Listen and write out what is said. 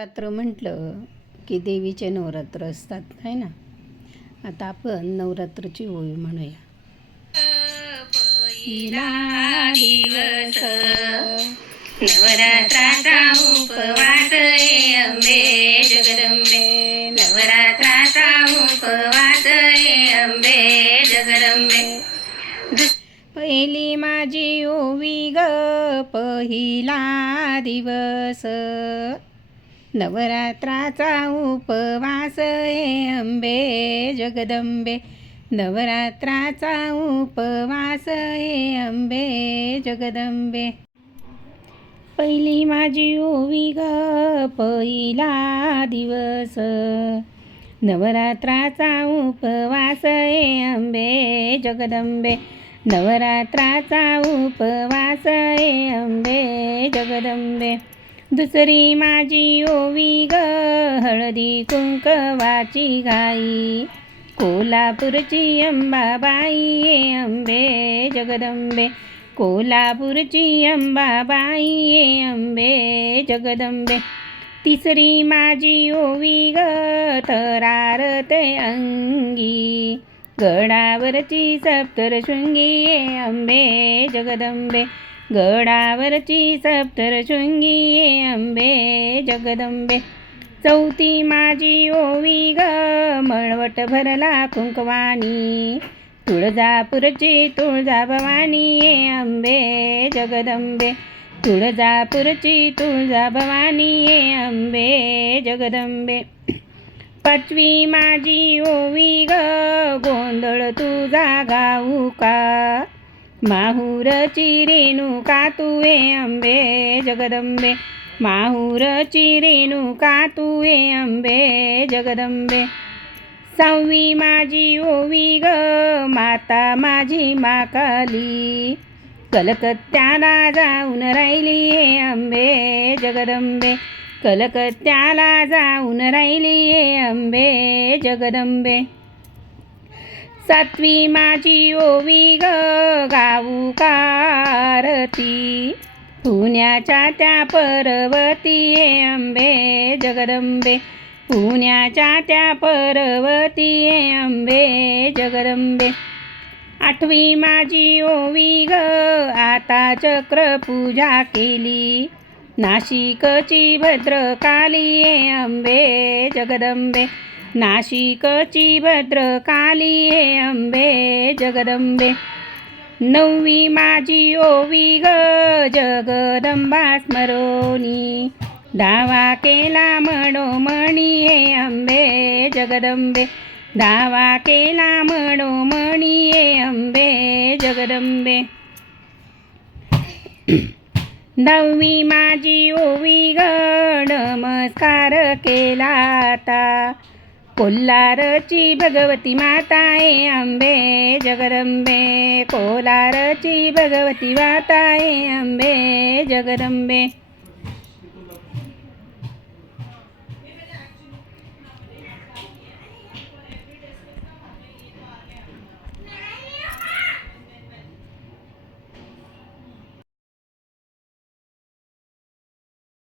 नवरात्र म्हटलं की देवीचे नवरात्र असतात है ना? आता आपण नवरात्रची ओवी म्हणूया. पहिला दिवस नवरात्राचा उपवास अंबे जगदंबे. नवरात्राचा उपवास अंबे जगदंबे. पहिली माझी ओवी ग पहिला दिवस. नवरात्राचा उपवास हे अंबे जगदंबे. नवरात्राचा उपवास हे अंबे जगदंबे. पहिली माझी ओवी ग पहिला दिवस. नवरात्राचा उपवास हे अंबे जगदंबे. नवरात्राचा उपवास हे अंबे जगदंबे. दुसरी माझी ओवी ग हळदी कुंकवाची गाई. कोल्हापूरची अंबाबाई ये अंबे जगदंबे. कोल्हापूरची अंबाबाई ये अंबे जगदंबे. तिसरी माझी ओवी ग थरार ते अंगी. गडावरची सप्तरशृंगी ये अंबे जगदंबे. गडावरची सप्तरशृंगी ये अंबे जगदंबे. चौथी माझी ओवी ग मळवट भरला कुंकवानी. तुळजापूरची तुळजा भवानी ये अंबे जगदंबे. तुळजापूरची तुळजा भवानी ये अंबे जगदंबे. पाचवी माझी ओवी ग गोंधळ तुझा गाऊ का? माहूरची रेणुका तू अंबे जगदंबे। माहूरची रेणुका तू अंबे जगदंबे। सहावी माझी ओवी ग माता माझी माकाली कलकत्त्याला जाऊन राहिली ये अंबे जगदंबे। कलकत्त्याला जाऊन राहिली ये अंबे जगदंबे। सातवी माझी ओवी ग गाऊ कारती पुण्याच्या त्या पर्वती अंबे जगदंबे. पुण्याच्या त्या पर्वती अंबे जगदंबे. आठवी माझी ओवी ग आता चक्र पूजा केली. नाशिकची भद्रकाली अंबे जगदंबे. नाशिकची भद्रकाली हे अंबे जगदंबे. नववी माझी ओवी ग जगदंबा स्मरोनी दावा केला म्हणोमणी हे अंबे जगदंबे. दावा केला म्हणोमणी हे अंबे जगदंबे. नववी माझी ओवी ग नमस्कार केला आता. कोल्हारची भगवती माता अंबे जगदंबे. कोलारची भगवती माता आहे अंबे जगदंबे.